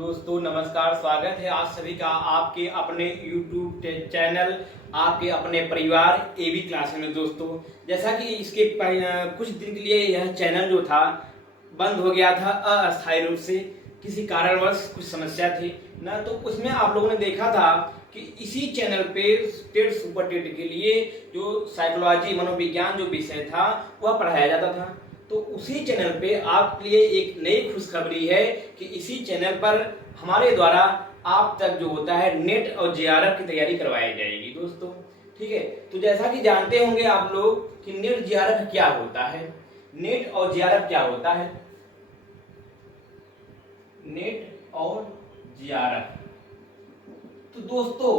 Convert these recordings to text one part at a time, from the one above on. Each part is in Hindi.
दोस्तों नमस्कार, स्वागत है आप सभी का आपके अपने YouTube चैनल, आपके अपने परिवार एबी क्लास में। दोस्तों जैसा कि इसके कुछ दिन के लिए यह चैनल जो था बंद हो गया था अस्थायी रूप से, किसी कारणवश कुछ समस्या थी ना, तो उसमें आप लोगों ने देखा था कि इसी चैनल पे टेट सुपर टेट के लिए जो साइकोलॉजी मनोविज्ञान जो विषय था वह पढ़ाया जाता था। तो उसी चैनल पे आपके लिए एक नई खुशखबरी है कि इसी चैनल पर हमारे द्वारा आप तक जो होता है नेट और जेआरएफ की तैयारी करवाई जाएगी दोस्तों। ठीक है, तो जैसा कि जानते होंगे आप लोग कि नेट जेआरएफ क्या होता है, नेट और जेआरएफ क्या होता है। नेट और जेआरएफ, तो दोस्तों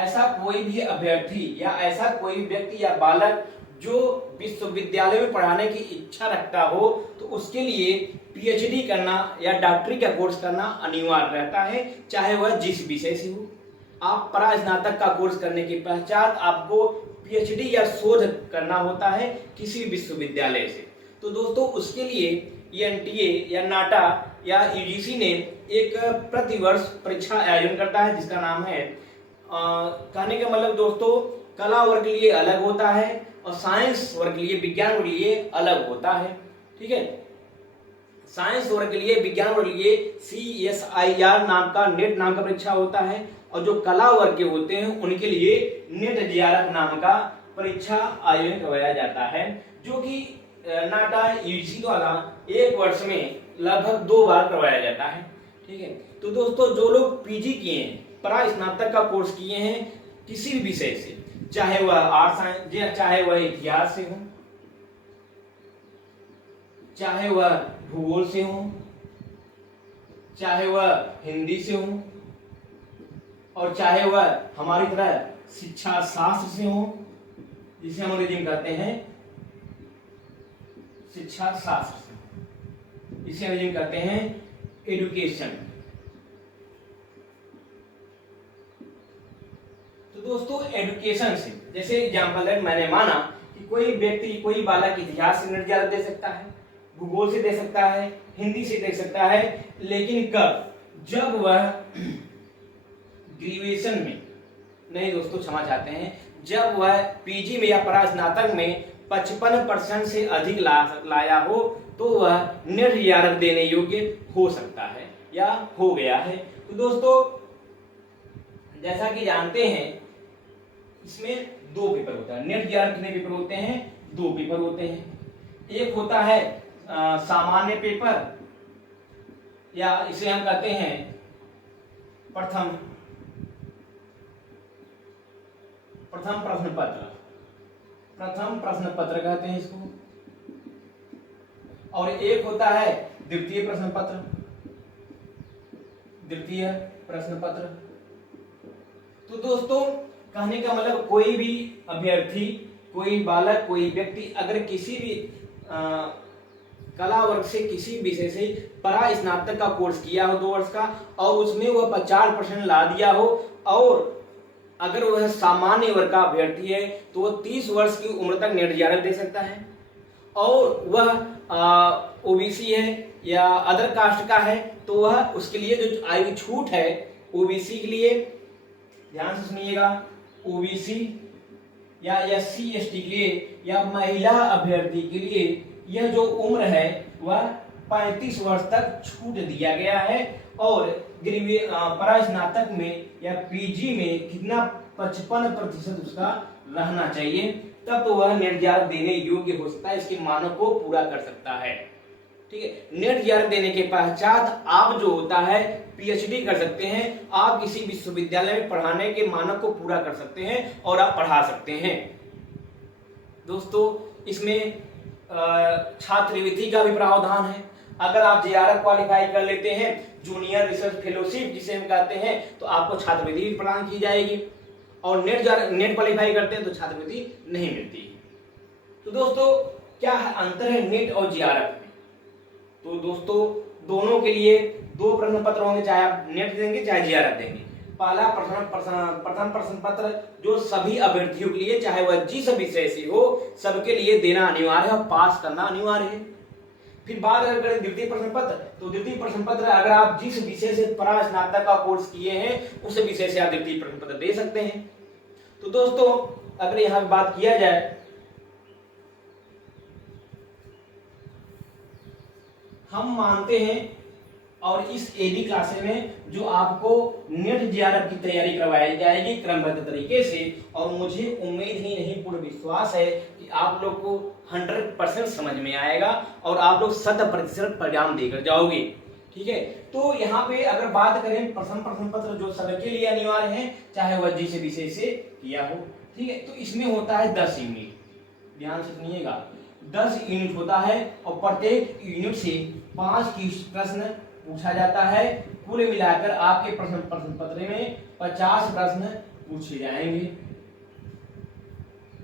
ऐसा कोई भी अभ्यर्थी या ऐसा कोई व्यक्ति या बालक जो विश्वविद्यालय में पढ़ाने की इच्छा रखता हो तो उसके लिए पीएचडी करना या डॉक्टरी का कोर्स करना अनिवार्य रहता है, चाहे वह जिस विषय से हो। आप परास्नातक का कोर्स करने के पश्चात आपको पीएचडी या शोध करना होता है किसी विश्वविद्यालय से। तो दोस्तों उसके लिए एनटीए या नाटा या यूजीसी ने एक प्रतिवर्ष परीक्षा आयोजन करता है जिसका नाम है कहने का मतलब दोस्तों कला वर्ग के लिए अलग होता है और साइंस वर्ग के लिए, विज्ञान वर्ग के लिए अलग होता है। ठीक है, साइंस वर्ग के लिए, विज्ञान वर्ग के लिए CSIR नाम का नेट नाम का परीक्षा होता है और जो कला वर्ग के होते हैं उनके लिए नेट जेआरएफ नाम का परीक्षा आयोजन करवाया जाता है, जो कि नाटा यूजीसी द्वारा एक वर्ष में लगभग 2 बार करवाया जाता है। ठीक है, तो दोस्तों जो लोग पीजी किए हैं, परास्नातक का कोर्स किए हैं किसी भी विषय से, चाहे वह आर्ट साइंस, चाहे वह इतिहास से हो, चाहे वह भूगोल से हो, चाहे वह हिंदी से हो, और चाहे वह हमारी तरह शिक्षा शास्त्र से हो, जिसे हम अंग्रेजी में कहते हैं शिक्षा शास्त्र से, जिसे अंग्रेजी में कहते हैं एजुकेशन। तो दोस्तों एजुकेशन से, जैसे एग्जाम्पल है, मैंने माना कि कोई व्यक्ति, कोई बालक इतिहास से नेट जेआरएफ दे सकता है, भूगोल से दे सकता है, हिंदी से दे सकता है, लेकिन कब? जब वह ग्रेजुएशन में, नहीं दोस्तों क्षमा चाहते हैं, जब वह पीजी में या परास्नातक में 55% से अधिक लाया हो तो वह नेट जेआरएफ देने योग्य हो सकता है या हो गया है। तो दोस्तों जैसा कि जानते हैं इसमें 2 पेपर होता है। नेट जेआरएफ कितने पेपर होते हैं? 2 पेपर होते हैं। एक होता है सामान्य पेपर, या इसे हम कहते हैं प्रथम प्रश्न पत्र, प्रथम प्रश्न पत्र कहते हैं इसको, और एक होता है द्वितीय प्रश्न पत्र, द्वितीय प्रश्न पत्र। तो दोस्तों कहने का मतलब कोई भी अभ्यर्थी, कोई बालक, कोई व्यक्ति अगर किसी भी कला वर्ग से, किसी विषय से परास्नातक का कोर्स किया हो 2 वर्ष का और उसमें वह 50% ला दिया हो, और अगर वह सामान्य वर्ग का अभ्यर्थी है तो वह 30 वर्ष की उम्र तक नेट जेआरएफ दे सकता है, और वह ओबीसी है या अदर कास्ट का है तो वह उसके लिए जो आयु छूट है ओबीसी के लिए, ध्यान से सुनिएगा, ओबीसी या SC ST के लिए या महिला अभ्यर्थी के लिए यह जो उम्र है वह 35 वर्ष तक छूट दिया गया है, और परास्नातक में या पीजी में कितना 55% उसका रहना चाहिए, तब तो वह नेट जेआरएफ देने योग्य हो सकता है, इसके मानक को पूरा कर सकता है। ठीक है, नेट जेआरएफ देने के पश्चात आप जो होता है पीएचडी कर सकते हैं, आप किसी विश्वविद्यालय में पढ़ाने के मानक को पूरा कर सकते हैं और आप पढ़ा सकते हैं। दोस्तों इसमें छात्रवृत्ति का भी प्रावधान है। अगर आप जेआरएफ क्वालिफाई कर लेते हैं, जूनियर रिसर्च फेलोशिप जिसे हम कहते हैं, तो आपको छात्रवृत्ति भी प्रदान की जाएगी, और नेट क्वालिफाई करते हैं तो छात्रवृत्ति नहीं मिलती। तो दोस्तों क्या अंतर है नेट और जेआरएफ में? तो दोस्तों दोनों के लिए 2 प्रश्न पत्र होंगे, चाहे आप नेट देंगे चाहे जेआरएफ देंगे। पहला प्रथम प्रश्न पत्र जो सभी अभ्यर्थियों के लिए, चाहे वह जिस विषय से हो, सबके लिए देना अनिवार्य है और पास करना अनिवार्य है। फिर बात अगर करें द्वितीय प्रश्न पत्र, तो द्वितीय प्रश्न पत्र अगर आप जिस विषय से परा स्नातक का कोर्स किए हैं उस विषय से आप द्वितीय प्रश्न पत्र दे सकते हैं। तो दोस्तों अगर यहां बात किया जाए, हम मानते हैं और इस एबी क्लासेस में जो आपको नेट जेआरएफ की तैयारी करवाई जाएगी क्रमबद्ध तरीके से, और मुझे उम्मीद ही नहीं पूर्ण विश्वास है कि आप लोग को 100% समझ में आएगा और आप लोग 100% परिणाम देकर जाओगे। ठीक है, तो यहाँ पे अगर बात करें प्रश्न पत्र जो सबके लिए अनिवार्य है, चाहे वह जिस विषय से किया हो। ठीक है, तो इसमें होता है 10 यूनिट, ध्यान से सुनिएगा, 10 यूनिट होता है और प्रत्येक यूनिट से 5 की प्रश्न पूछा जाता है। कुल मिलाकर आपके प्रश्न पत्र में 50 प्रश्न पूछे जाएंगे।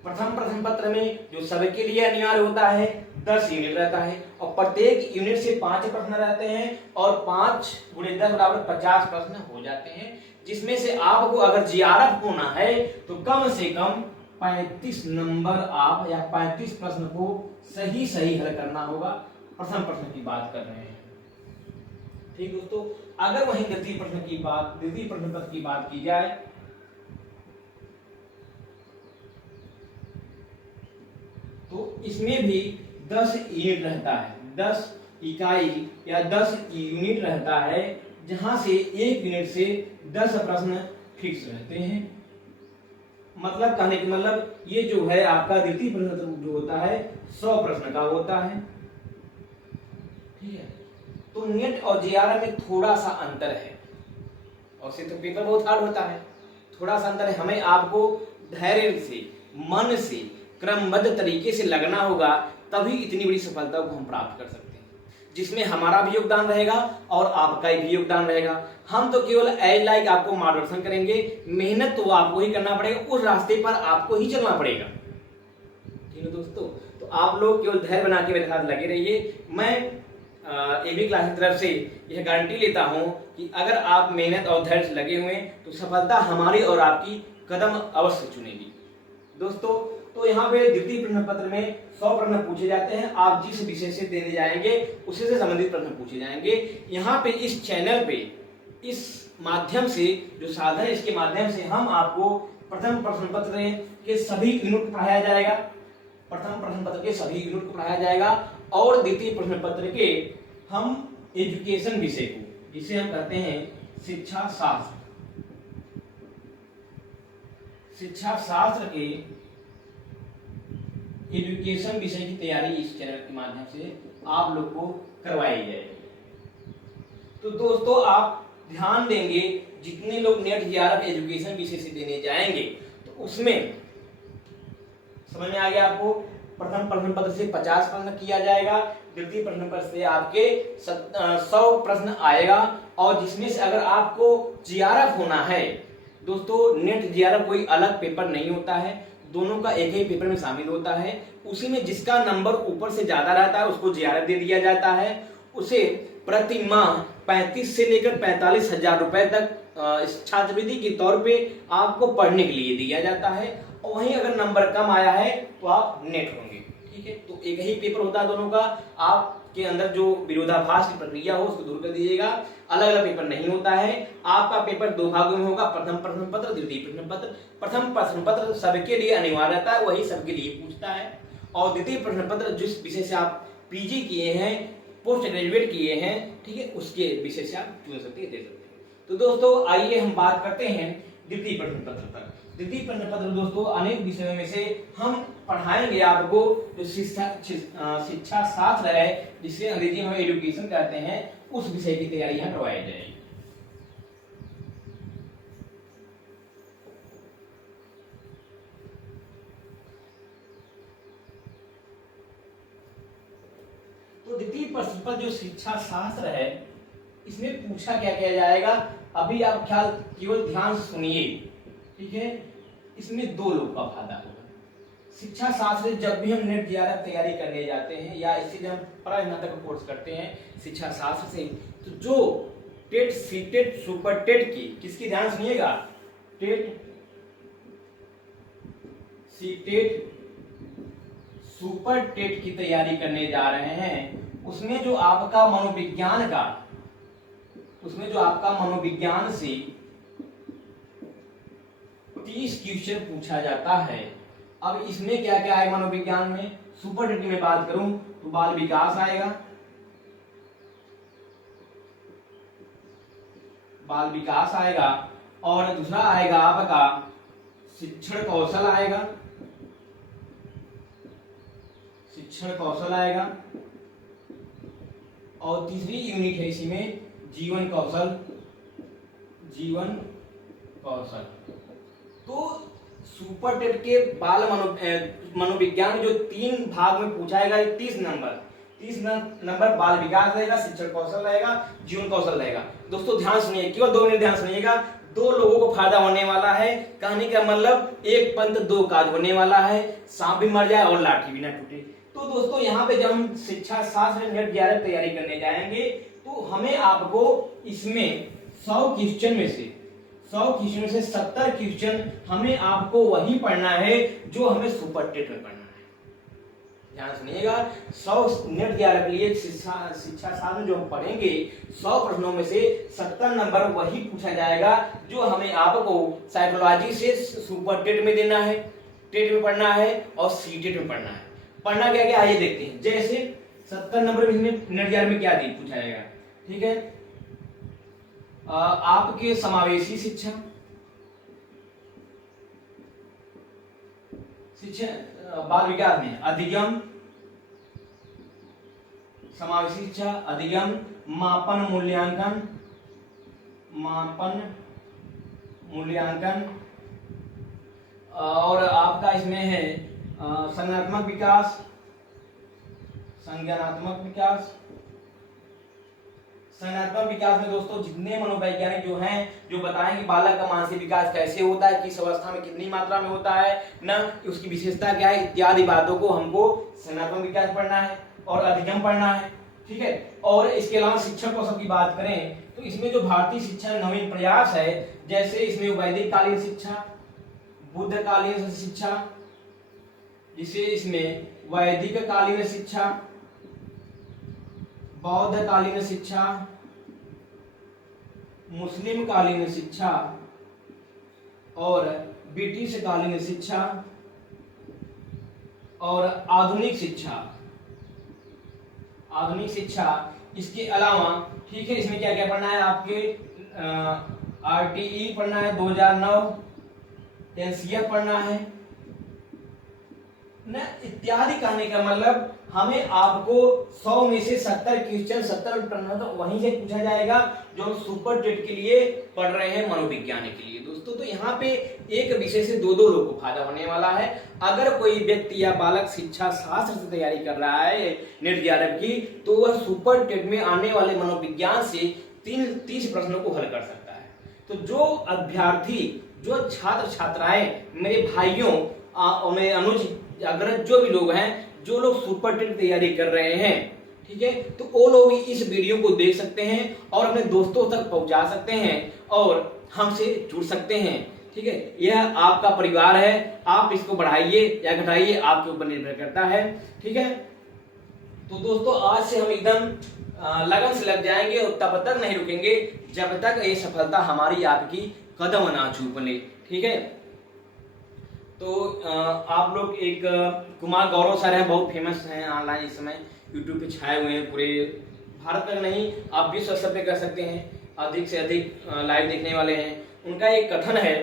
प्रथम प्रश्न पत्र में जो सबके लिए अनिवार्य होता है 10 यूनिट रहता है और प्रत्येक यूनिट से 5 प्रश्न रहते हैं और 5 गुणे 10 बराबर 50 प्रश्न हो जाते हैं, जिसमें से आपको अगर जीआरएफ होना है तो कम से कम 35 नंबर आप या 35 प्रश्न को सही हल करना होगा। प्रथम प्रश्न की बात कर रहे हैं। ठीक दोस्तों, अगर वहीं द्वितीय प्रश्न पत्र की बात की जाए, तो इसमें भी 10 यूनिट रहता है, 10 इकाई या 10 यूनिट रहता है, जहां से एक यूनिट से 10 प्रश्न फिक्स रहते हैं। मतलब कहने की मतलब ये जो है आपका द्वितीय प्रश्न जो होता है 100 प्रश्न का होता है। ठीक है, तो नेट और जीआरएफ में थोड़ा सा अंतर है, और से तो पेपर बहुत हार्ड होता है, थोड़ा सा अंतर है। हमें आपको धैर्य से, मन से, क्रमबद्ध तरीके से लगना होगा, तभी इतनी बड़ी सफलता को हम प्राप्त कर सकते हैं, जिसमें हमारा भी योगदान रहेगा और आपका भी योगदान रहेगा। हम तो केवल एज लाइक आपको मार्गदर्शन करेंगे, मेहनत तो आपको ही करना पड़ेगा, उस रास्ते पर आपको ही चलना पड़ेगा। ठीक है दोस्तों, तो आप लोग केवल धैर्य बना के मेरे साथ लगे रहिए। मैं एबी क्लास की तरफ से यह गारंटी लेता हूं कि अगर आप मेहनत और धैर्य से लगे हुए हैं तो सफलता हमारी और आपकी कदम अवश्य चुनेगी। दोस्तों, तो यहाँ पे द्वितीय प्रश्न पत्र में 100 प्रश्न पूछे जाते हैं। आप जिस विषय से देने जाएंगे उसी से संबंधित प्रश्न पूछे जाएंगे। यहाँ पे इस चैनल पे, इस माध्यम से, जो साधन है इसके माध्यम से हम आपको प्रथम प्रश्न पत्र के सभी यूनिट पढ़ाया जाएगा, प्रथम प्रश्न पत्र के सभी यूनिट को पढ़ाया जाएगा, और द्वितीय प्रश्न पत्र के हम एजुकेशन विषय को, जिसे हम कहते हैं शिक्षा शास्त्र के एजुकेशन विषय की तैयारी इस चैनल के माध्यम से आप लोग को करवाई जाएगी। तो दोस्तों आप ध्यान देंगे, जितने लोग नेट जीआरएफ एजुकेशन विषय से देने जाएंगे तो उसमें समझ में आ गया आपको, प्रथम प्रश्न पत्र से 50 प्रश्न किया जाएगा, द्वितीय प्रश्न पत्र से आपके 100 प्रश्न आएगा, और जिसमें से अगर आपको जीआरएफ होना है दोस्तों, नेट जीआरएफ कोई अलग पेपर नहीं होता है, दोनों का एक ही पेपर में शामिल होता है। उसी में जिसका नंबर ऊपर से ज्यादा रहता है उसको जीआरएफ दे दिया जाता है, उसे प्रति माह 35 से लेकर 45 हजार रुपए तक छात्रवृत्ति के तौर पे आपको पढ़ने के लिए दिया जाता है। और वहीं अगर नंबर कम आया है तो आप नेट होंगे। ठीक है, तो एक ही पेपर होता है दोनों का। आपके अंदर जो विरोधाभास की प्रक्रिया हो उसको दूर कर दीजिएगा, अलग अलग पेपर नहीं होता है। आपका पेपर 2 भागों में होगा, प्रथम प्रश्न पत्र, द्वितीय प्रश्न पत्र। प्रथम प्रश्न पत्र सबके लिए अनिवार्य रहता है, वही सबके लिए पूछता है, और द्वितीय प्रश्न पत्र जिस विषय से आप पीजी किए हैं, पोस्ट ग्रेजुएट किए हैं, ठीक है, उसके विषय से आप चुन सकते हैं, दे सकते हैं। तो दोस्तों आइए हम बात करते हैं द्वितीय प्रश्न पत्र पर। द्वितीय प्रश्न पत्र दोस्तों अनेक विषयों में से हम पढ़ाएंगे आपको, जो शिक्षा शास्त्र है, जिसे अंग्रेजी में एजुकेशन कहते हैं, उस विषय की तैयारी यहाँ करवाई जाएगी। तो द्वितीय प्रश्न पर जो शिक्षा शास्त्र है, इसमें पूछा क्या किया जाएगा, अभी आप ख्याल केवल ध्यान से सुनिए। ठीक है, इसमें 2 लोग का फायदा होगा। शिक्षा शास्त्र जब भी हम नेट जीआरएफ तैयारी करने जाते हैं या इससे जब हम परास्नातक का कोर्स करते हैं शिक्षा शास्त्र से, तो जो टेट, सीटेट, सुपर टेट की, किसकी ध्यान सुनिएगा, टेट, सीटेट, सुपर टेट की तैयारी करने जा रहे हैं, उसमें जो आपका मनोविज्ञान से 30 क्वेश्चन पूछा जाता है। अब इसमें क्या क्या है मनोविज्ञान में, सुपर डिटेल में बात करूं तो बाल विकास आएगा, और दूसरा आएगा आपका शिक्षण कौशल आएगा, और तीसरी यूनिट है इसमें जीवन कौशल। तो सुपर टेट के बाल मनोविज्ञान जो 3 भाग में पूछा जाएगा, 30 नंबर बाल विकास रहेगा, शिक्षण कौशल रहेगा, जीवन कौशल रहेगा। दोस्तों ध्यान सुनिए, केवल 2 मिनट ध्यान सुनिएगा। 2 लोगों को फायदा होने वाला है। कहने का मतलब एक पंथ 2 काज होने वाला है, सांप भी मर जाए और लाठी भी ना टूटे। तो दोस्तों यहाँ पे जब हम शिक्षा शास्त्र नेट 11 तैयारी करने जाएंगे तो हमें आपको इसमें 100 क्वेश्चन में से 70 क्वेश्चन हमें आपको वही पढ़ना है जो हमें सुपर टेट में पढ़ना है। ध्यान सुनिएगा, 100 नेट 11 के लिए शिक्षा शास्त्र जो हम पढ़ेंगे 100 प्रश्नों में से 70 नंबर वही पूछा जाएगा जो हमें आपको साइकोलॉजी से सुपर टेट में देना है, टेट में पढ़ना है और सीटेट में पढ़ना है। पढ़ना क्या क्या आइए देखते हैं। जैसे 70 नंबर में नेट 11 में क्या पूछा जाएगा, ठीक है। आपके समावेशी शिक्षा बाल विकास में अधिगम, समावेशी शिक्षा, अधिगम, मापन मूल्यांकन, और आपका इसमें है संज्ञानात्मक विकास में दोस्तों जितने मनोवैज्ञानिक जो हैं जो बताएंगे बालक का मानसिक विकास कैसे होता है, किस अवस्था में कितनी मात्रा में होता है ना, उसकी विशेषता क्या है, इत्यादि बातों को हमको संज्ञानात्मक विकास पढ़ना है और अधिगम पढ़ना है, ठीक है। और इसके अलावा शिक्षण कौशल की बात करें तो इसमें जो भारतीय शिक्षा नवीन प्रयास है, जैसे इसमें वैदिक कालीन शिक्षा, बुद्ध कालीन शिक्षा, जिसे इसमें वैदिक कालीन शिक्षा, बौद्ध कालीन शिक्षा, मुस्लिम कालीन शिक्षा और ब्रिटिश कालीन शिक्षा और आधुनिक शिक्षा। इसके अलावा ठीक है, इसमें क्या क्या पढ़ना है आपके, RTE पढ़ना है 2009, NCF पढ़ना है ना, इत्यादि। कहने का मतलब हमें आपको 100 में से 70 क्वेश्चन 70 पढ़ना तो वहीं से पूछा जाएगा जो हम सुपर टेट के लिए पढ़ रहे हैं मनोविज्ञान के लिए। दोस्तों तो यहाँ पे एक विषय से 2 लोग को फायदा होने वाला है। अगर कोई व्यक्ति या बालक शिक्षा शास्त्र से तैयारी कर रहा है नेट 11 की, तो वह सुपर टेट में आने वाले मनोविज्ञान से 30 प्रश्नों को हल कर सकता है। तो जो अभ्यर्थी, जो छात्र छात्राएं, मेरे भाइयों और मेरे अनुज, अगर जो भी लोग हैं, जो लोग सुपर टेट तैयारी कर रहे हैं, ठीक है, तो वो लोग इस वीडियो को देख सकते हैं और अपने दोस्तों तक पहुंचा सकते हैं और हमसे जुड़ सकते हैं, ठीक है। यह आपका परिवार है, आप इसको बढ़ाइए या घटाइए, आपके ऊपर निर्भर करता है, ठीक है। तो दोस्तों आज से हम एकदम लगन से लग जाएंगे और तब तक नहीं रुकेंगे जब तक ये सफलता हमारी आपकी कदम ना चूम ले, ठीक है। तो आप लोग एक कुमार गौरव सर हैं, बहुत फेमस हैं ऑनलाइन, इस समय यूट्यूब पे छाए हुए हैं, पूरे भारत तक नहीं आप विश्व स्तर पे कर सकते हैं, अधिक से अधिक लाइव देखने वाले हैं। उनका एक कथन है,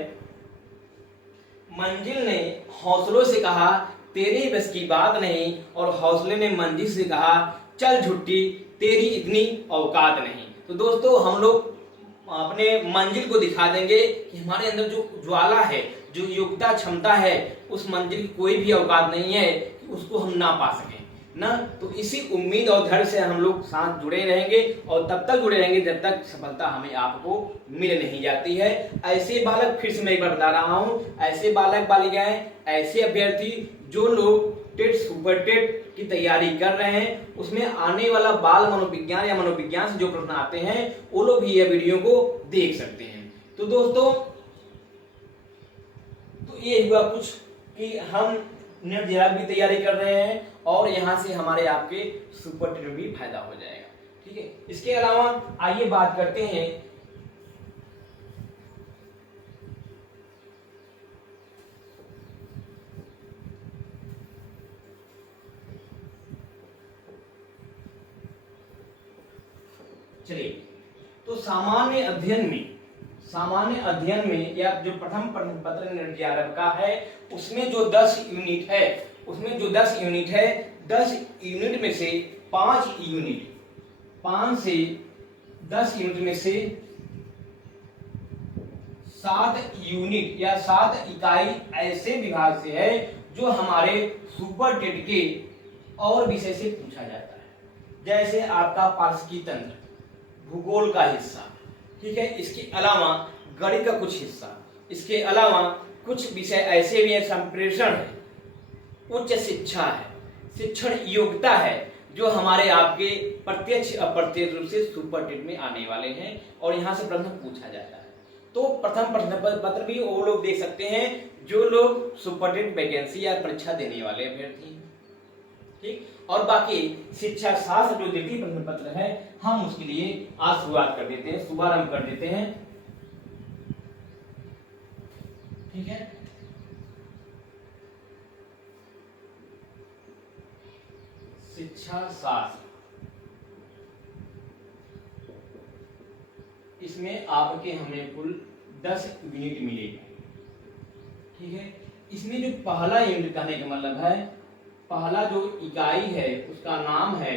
मंजिल ने हौसलों से कहा तेरी बस की बात नहीं, और हौसले ने मंजिल से कहा चल झुट्टी तेरी इतनी औकात नहीं। तो दोस्तों हम लोग अपने मंजिल को दिखा देंगे कि हमारे अंदर जो ज्वाला है, जो योग्यता क्षमता है, उस मंजिल की कोई भी औकात नहीं है कि उसको हम ना पा सकें ना। तो इसी उम्मीद और धैर्य से हम लोग साथ जुड़े रहेंगे और तब तक जुड़े रहेंगे जब तक सफलता हमें आपको मिल नहीं जाती है। ऐसे बालक, फिर से मैं एक बार बता रहा हूं, ऐसे बालक बालिकाएं, ऐसे अभ्यर्थी जो लोग टेट सुपर टेट की तैयारी कर रहे हैं, उसमें आने वाला बाल मनोविज्ञान या मनोविज्ञान से जो प्रश्न आते हैं वो लोग भी यह वीडियो को देख सकते हैं। तो दोस्तों तो ये हुआ कुछ कि हम नेट जेआरएफ की तैयारी कर रहे हैं और यहाँ से हमारे आपके सुपर टेट में भी फायदा हो जाएगा। ठीक है, इसके अलावा आइए बात करते हैं चलिए, तो सामान्य अध्ययन में या जो प्रथम प्रश्न पत्र नेट जेआरएफ का है उसमें जो 10 यूनिट है, 10 यूनिट में से 5 से 10 यूनिट में से 7 यूनिट या 7 इकाई ऐसे विभाग से है जो हमारे सुपर टेट के और विषय से पूछा जाता है, जैसे आपका पारिस्थितिकी तंत्र, भूगोल का हिस्सा, ठीक है, इसके अलावा गणित का कुछ हिस्सा, इसके अलावा कुछ विषय ऐसे भी हैं, संप्रेषण है, उच्च शिक्षा है, शिक्षण योग्यता है, जो हमारे आपके प्रत्यक्ष अप्रत्यक्ष रूप से सुपर टेट में आने वाले हैं और यहाँ से प्रश्न पूछा जाता है। तो प्रथम प्रश्न पत्र भी वो लोग देख सकते हैं जो लोग सुपर टेट वैकेंसी या परीक्षा देने वाले अभ्यर्थी हैं। ठीक, और बाकी शिक्षा शास्त्र जो द्वितीय प्रश्न पत्र है हम उसके लिए आज शुरुआत कर देते हैं, शुभारंभ कर देते हैं। ठीक है, शिक्षा शास्त्र, इसमें आपके हमें कुल 10 यूनिट मिलेगी। ठीक है, इसमें जो पहला यूनिट कहने का मतलब है, पहला जो इकाई है उसका नाम है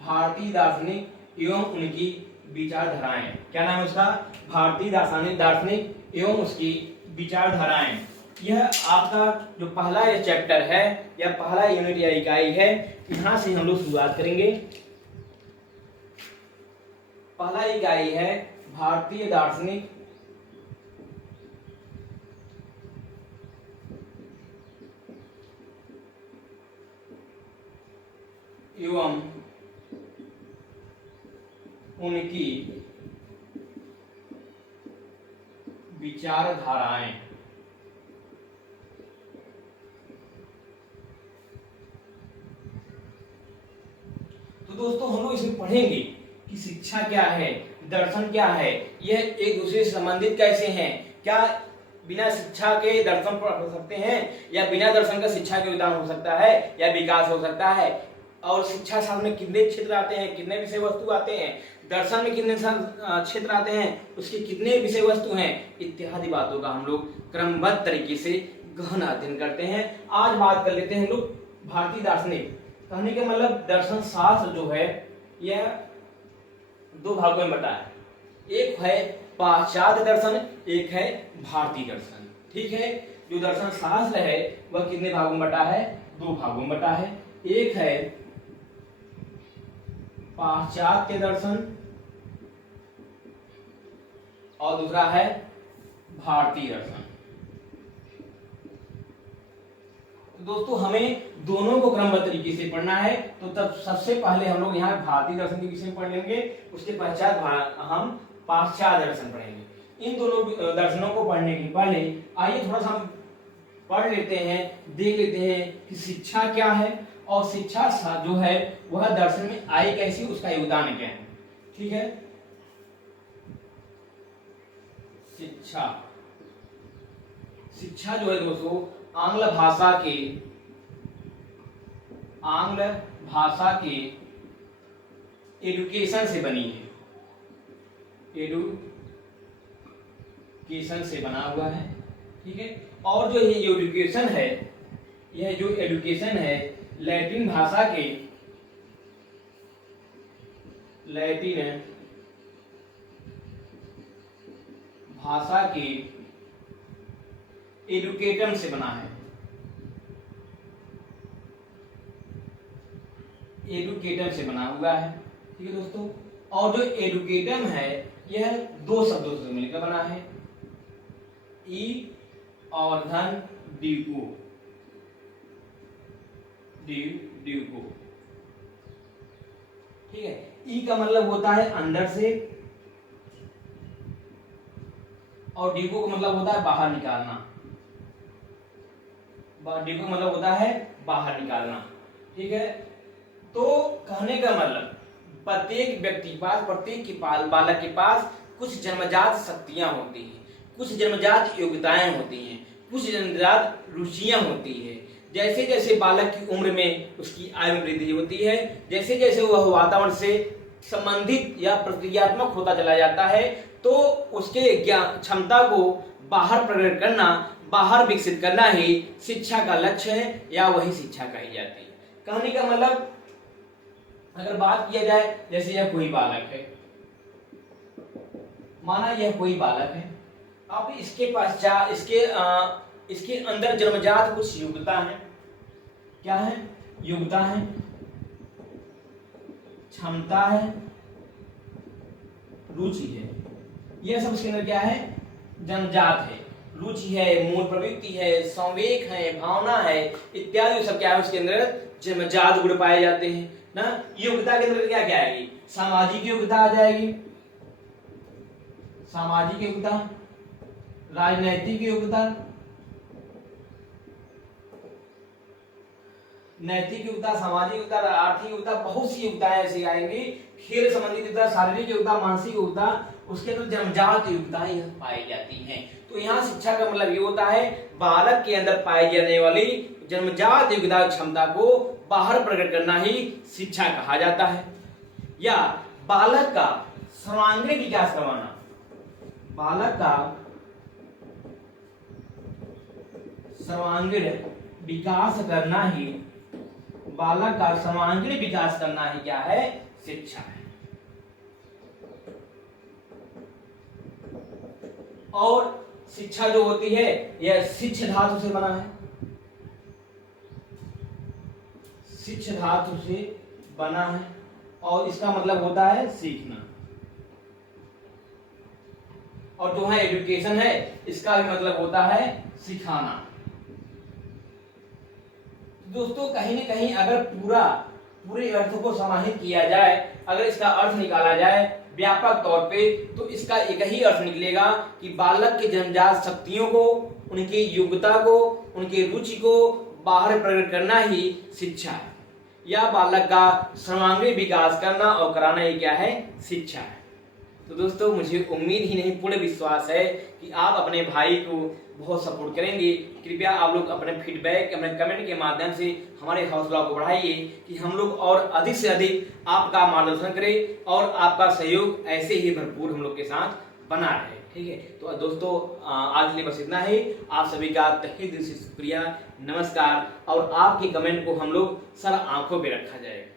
भारतीय दार्शनिक एवं उनकी विचारधाराएं। क्या नाम है उसका? भारतीय दार्शनिक एवं उसकी विचारधाराएं। यह आपका जो पहला ये चैप्टर है या पहला यूनिट या इकाई है, यहां से हम लोग शुरुआत करेंगे। पहला इकाई है भारतीय दार्शनिक एवं उनकी विचारधाराएं। तो दोस्तों हम लोग इसमें पढ़ेंगे कि शिक्षा क्या है, दर्शन क्या है, यह एक दूसरे से संबंधित कैसे हैं, क्या बिना शिक्षा के दर्शन पढ़ सकते हैं या बिना दर्शन का शिक्षा के विधान हो सकता है या विकास हो सकता है, और शिक्षा शास्त्र में कितने क्षेत्र आते हैं, कितने विषय वस्तु आते हैं, दर्शन में कितने क्षेत्र आते हैं, उसके कितने विषय वस्तु हैं, इत्यादि बातों का हम लोग क्रमबद्ध तरीके से गहन अध्ययन करते हैं। आज बात कर लेते हैं हम लोग भारतीय दार्शनिक। कहने का मतलब दर्शन शास्त्र जो है यह 2 भागों में बटा है, एक है पाश्चात्य दर्शन, एक है भारतीय दर्शन। ठीक है, जो दर्शन शास्त्र है वह कितने भागों में बटा है? 2 भागों में बटा है। एक है पाश्चात्य दर्शन और दूसरा है भारतीय दर्शन। तो दोस्तों हमें दोनों को क्रमबद्ध तरीके से पढ़ना है, तो तब सबसे पहले हम लोग यहाँ भारतीय दर्शन के विषय में पढ़ लेंगे, उसके पश्चात हम पाश्चात्य दर्शन पढ़ेंगे। इन दोनों दर्शनों को पढ़ने के पहले आइए थोड़ा सा हम पढ़ लेते हैं, देख लेते हैं कि शिक्षा क्या है और शिक्षा जो है वह दर्शन में आई कैसी, उसका योगदान क्या है। ठीक है, शिक्षा जो है दोस्तों आंग्ल भाषा के एडुकेशन से बनी है, एडुकेशन से बना हुआ है। ठीक है, और जो ये एडुकेशन है, यह जो एडुकेशन है लैटिन भाषा के एडुकेटम से बना है, एडुकेटम से बना हुआ है। ठीक है दोस्तों, और जो एडुकेटम है यह 2 शब्दों से मिलकर बना है, ई और धन ड्यूको। ठीक है, ई का मतलब होता है अंदर से और ड्यूको का मतलब होता है बाहर निकालना, डिको मतलब होता है बाहर निकालना, ठीक है। तो कहने का मतलब प्रत्येक व्यक्ति के पास, प्रत्येक के बालक के पास कुछ जन्मजात शक्तियां होती हैं, कुछ जन्मजात योग्यताएं होती हैं, कुछ जन्मजात रुचियां होती है। जैसे जैसे बालक की उम्र में उसकी आयु में वृद्धि होती है, जैसे जैसे वह वातावरण से संबंधित या प्रतिक्रियात्मक होता चला जाता है, तो उसके ज्ञान क्षमता को बाहर प्रकट करना, बाहर विकसित करना ही शिक्षा का लक्ष्य है, या वही शिक्षा कही जाती है। कहने का मतलब अगर बात किया जाए, जैसे यह कोई बालक है, माना यह कोई बालक है, अब इसके पश्चात इसके अंदर जन्मजात कुछ योग्यता है। क्या है? योग्यता है, क्षमता है, रुचि है। यह सब इसके अंदर क्या है? जन्मजात है। रुचि है, मूल प्रवृत्ति है, संवेग है, भावना है, इत्यादि सब क्या है उसके अंदर जन्मजात गुण पाए जाते हैं ना। योग्यता के अंदर क्या क्या आएगी? सामाजिक योग्यता आ जाएगी, सामाजिक योग्यता, राजनैतिक योग्यता, नैतिक योग्यता, सामाजिक योग्यता, आर्थिक योग्यता, बहुत सी योग्यताएं ऐसी आएंगी। खेल संबंधित योग्यता, शारीरिक योग्यता, मानसिक योग्यता, उसके अंदर जन्मजात योग्यताएं पाई जाती हैं। तो यहाँ शिक्षा का मतलब ये होता है बालक के अंदर पाई जाने वाली जन्मजात योग्यता क्षमता को बाहर प्रकट करना ही शिक्षा कहा जाता है। या बालक का सर्वांगीण विकास करवाना, बालक का सर्वांगीण विकास करना ही, बालक का सर्वांगीण विकास करना ही क्या है? शिक्षा है। और शिक्षा जो होती है यह शिक्ष धातु से बना है, शिक्ष धातु से बना है, और इसका मतलब होता है सीखना। और जो है एजुकेशन है, इसका भी मतलब होता है सिखाना। दोस्तों कहीं न कहीं अगर पूरे अर्थ को समाहित किया जाए, अगर इसका अर्थ निकाला जाए व्यापक तौर पे, तो इसका एक ही अर्थ निकलेगा कि बालक के जन्मजात शक्तियों को, उनकी योग्यता को, उनकी रुचि को बाहर प्रकट करना ही शिक्षा है, या बालक का सर्वांगीण विकास करना और कराना ही क्या है? शिक्षा है। तो दोस्तों मुझे उम्मीद ही नहीं, पूर्ण विश्वास है कि आप अपने भाई को बहुत सपोर्ट करेंगे। कृपया आप लोग अपने फीडबैक, अपने कमेंट के माध्यम से हमारे हौसला को बढ़ाइए कि हम लोग और अधिक से अधिक आपका मार्गदर्शन करें और आपका सहयोग ऐसे ही भरपूर हम लोग के साथ बना रहे। ठीक है, तो दोस्तों आज के लिए बस इतना ही। आप सभी का तहे दिल से शुक्रिया, नमस्कार। और आपके कमेंट को हम लोग सर आंखों पे रखा जाएगा।